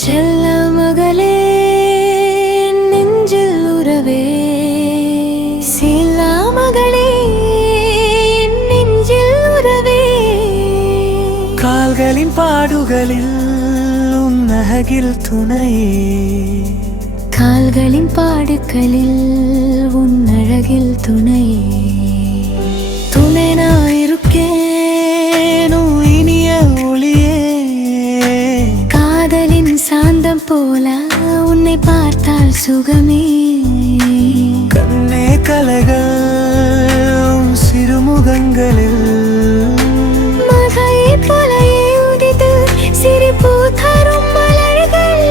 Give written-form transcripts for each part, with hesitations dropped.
செல்ல மகளே நெஞ்சில் உறவே சிலா மகளே நெஞ்சில் உறவே கால்களின் பாடுகளில் உன் அழகில் துணையே கால்களின் பாடுகளில் உன் அழகில் துணையே துணைனாயிருக்கேன் இனிய ஒளியே காதலின் சாந்தம் போல உன்னை பார்த்தால் சுகமே கண்ணே கலகம் சிறுமுகங்களில் மகையை போலையே உதித்து சிரிப்பு தரும் மலர்கள்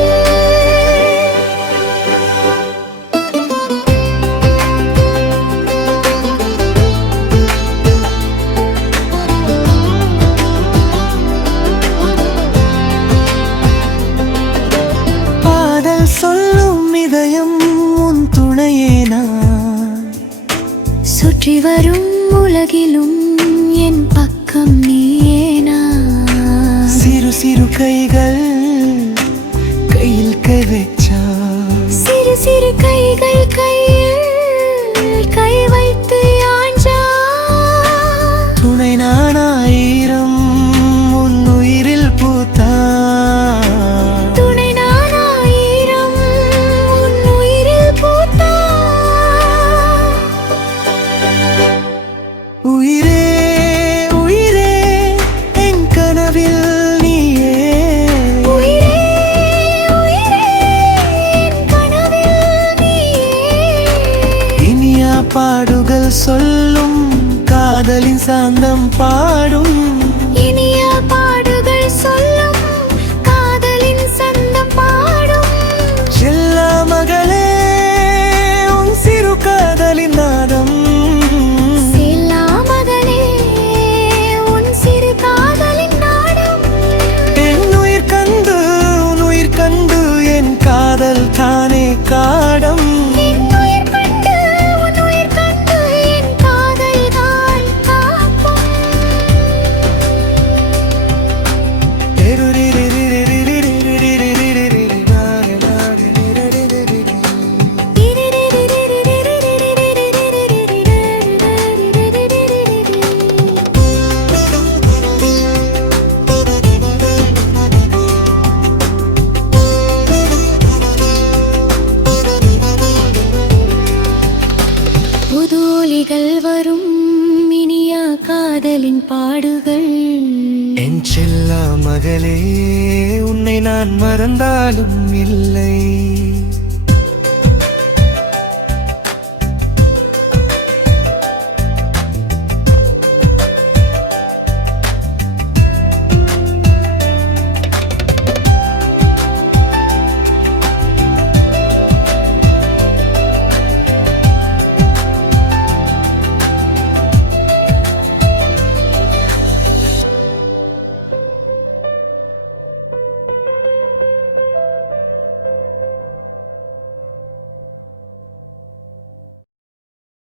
காதல் சொல்லும் இதயம் உன் துணையே நான் சுற்றி வரும் உலகிலும் என் பக்கம் நீயேனா சிறு சிறு கைகள் கையில் கை வச்சா சிறு சிறு கைகள் கையில் கை வைத்து ஆஞ்சா துணை நானாயிரம் உன் உயிரில் பூத்தா துணை நானாயிரம் உன் உயிரில் பூத்தா உயிரே உயிரே என் கனவில் நீயே உயிரே உயிரே என் கனவில் நீயே இனியா பாடுகள் சொல்லும் காதலின் சாந்தம் பாடும் இனிய பாடுகள் சொல்லும் காதலின் சந்தம் பாடும் செல்லா மகளே உன் சிறு காதலின் நாதம் சிலா மகளே உன் சிறு காதலின் நாடம் என் உயிர் கண்டு உன் உயிர் கண்டு என் காதல் தானே காடம் என் உயிர் கண்டு உன் உயிர் கண்டு என் காதல் தான் காப்போம் புதுலிகள் வரும் இனியா காதலின் பாடுகள் என் செல்லா மகளே உன்னை நான் மறந்தாலும் இல்லை